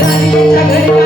Rajya Chakri